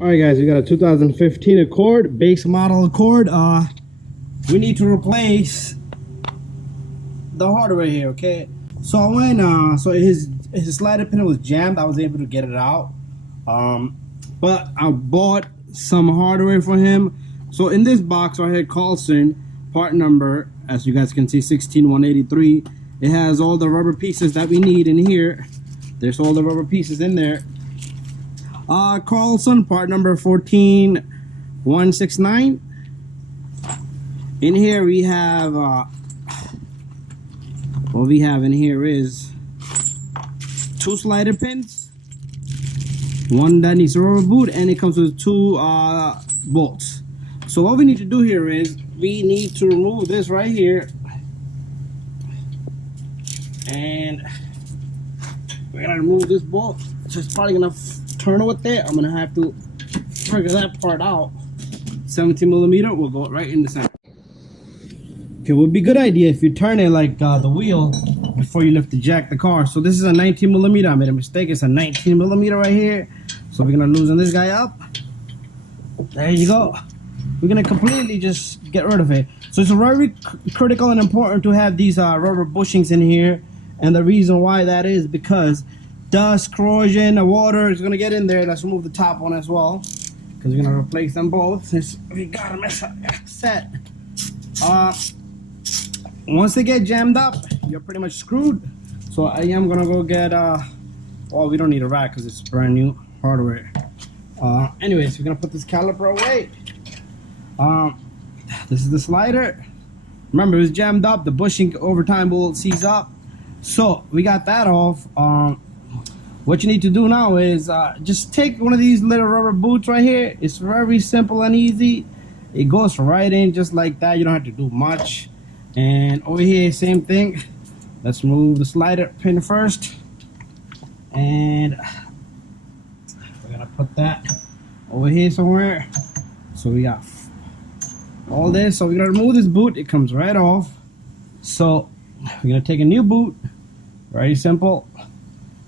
All right, guys, we got a 2015 Accord, base model Accord. We need to replace the hardware here, okay? So I went, so his slider pin was jammed. I was able to get it out, but I bought some hardware for him. So in this box right here, Carlson, part number, as you guys can see, 16183. It has all the rubber pieces that we need in here. There's all the rubber pieces in there. Carlson, part number 14169. In here we have what we have in here is 2 slider pins, one that needs a rubber boot, and it comes with 2 bolts. So what we need to do here is we need to remove this right here, and we're gonna remove this bolt. So it's probably gonna turn with it. I'm gonna have to figure that part out. 17 millimeter will go right in the center. Okay, would be a good idea if you turn it like the wheel before you lift the jack the car. So this is a 19 millimeter. I made a mistake. It's a 19 millimeter right here. So we're gonna loosen this guy up. There you go. We're gonna completely just get rid of it. So it's very critical and important to have these rubber bushings in here. And the reason why that is because dust, corrosion, the water is gonna get in there. Let's remove the top one as well, because we're gonna replace them both since we got them set. Once they get jammed up, you're pretty much screwed. So I am gonna go get well, we don't need a rack because it's brand new hardware. Anyways, we're gonna put this caliper away. This is the slider. Remember, it was jammed up. The bushing over time will seize up. So we got that off. What you need to do now is just take one of these little rubber boots right here. It's very simple and easy. It goes right in just like that. You don't have to do much. And over here, same thing. Let's remove the slider pin first. And we're gonna put that over here somewhere. So we got all this. So we're gonna remove this boot. It comes right off. So we're gonna take a new boot. Very simple.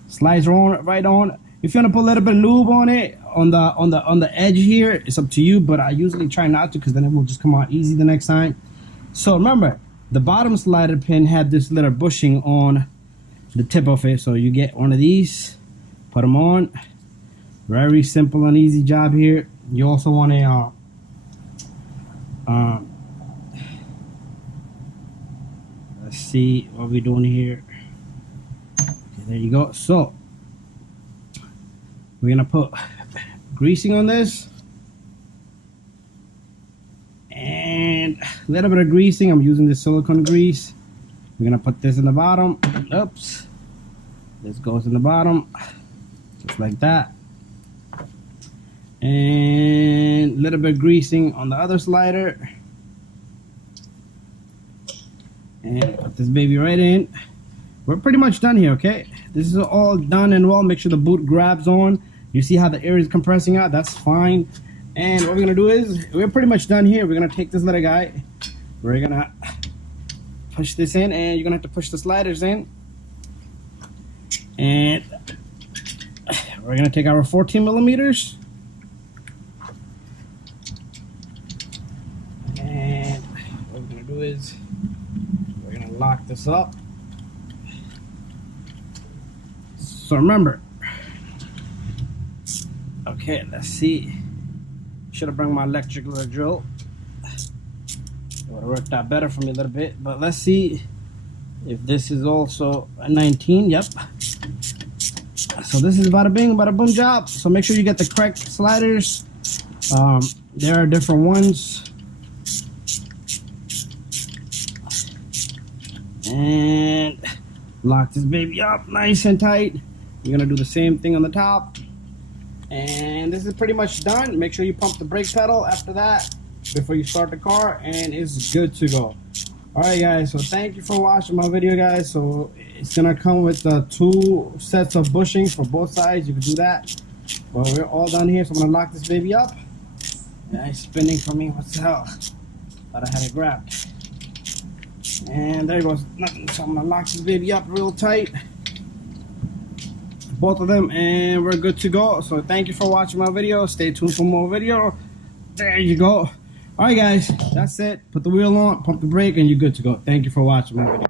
Slides right on. If you want to put a little bit of lube on it, on the edge here, it's up to you. But I usually try not to, because then it will just come out easy the next time. So remember, the bottom slider pin had this little bushing on the tip of it. So you get one of these, put them on. Very simple and easy job here. You also want a let's see what we're doing here. Okay, there you go. So we're gonna put greasing on this and a little bit of greasing. I'm using this silicone grease. We're gonna put this in the bottom. Oops, this goes in the bottom just like that, and a little bit of greasing on the other slider, and put this baby right in. We're pretty much done here. Okay, this is all done and well. Make sure the boot grabs on. You see how the air is compressing out? That's fine. And what we're gonna do is, we're pretty much done here. We're gonna take this little guy, we're gonna push this in, and you're gonna have to push the sliders in, and we're gonna take our 14 millimeters, and what we're gonna do is we're gonna lock this up. So remember, okay, let's see. Should have brought my electrical drill. It would have worked out better for me a little bit. But let's see if this is also a 19. Yep. So this is bada bing, bada boom job. So make sure you get the correct sliders. There are different ones. And lock this baby up nice and tight. You're gonna do the same thing on the top. And this is pretty much done. Make sure you pump the brake pedal after that before you start the car, and it's good to go. Alright guys, so thank you for watching my video, guys. So it's gonna come with 2 sets of bushings for both sides. You can do that. But we're all done here, so I'm gonna lock this baby up. Yeah, it's spinning for me. What the hell? Thought I had it grabbed. And there goes nothing. So I'm gonna lock this baby up real tight. both of them, and we're good to go. So thank you for watching my video. Stay tuned for more video. There you go. All right, guys, that's it. Put the wheel on, pump the brake, and you're good to go. Thank you for watching my video.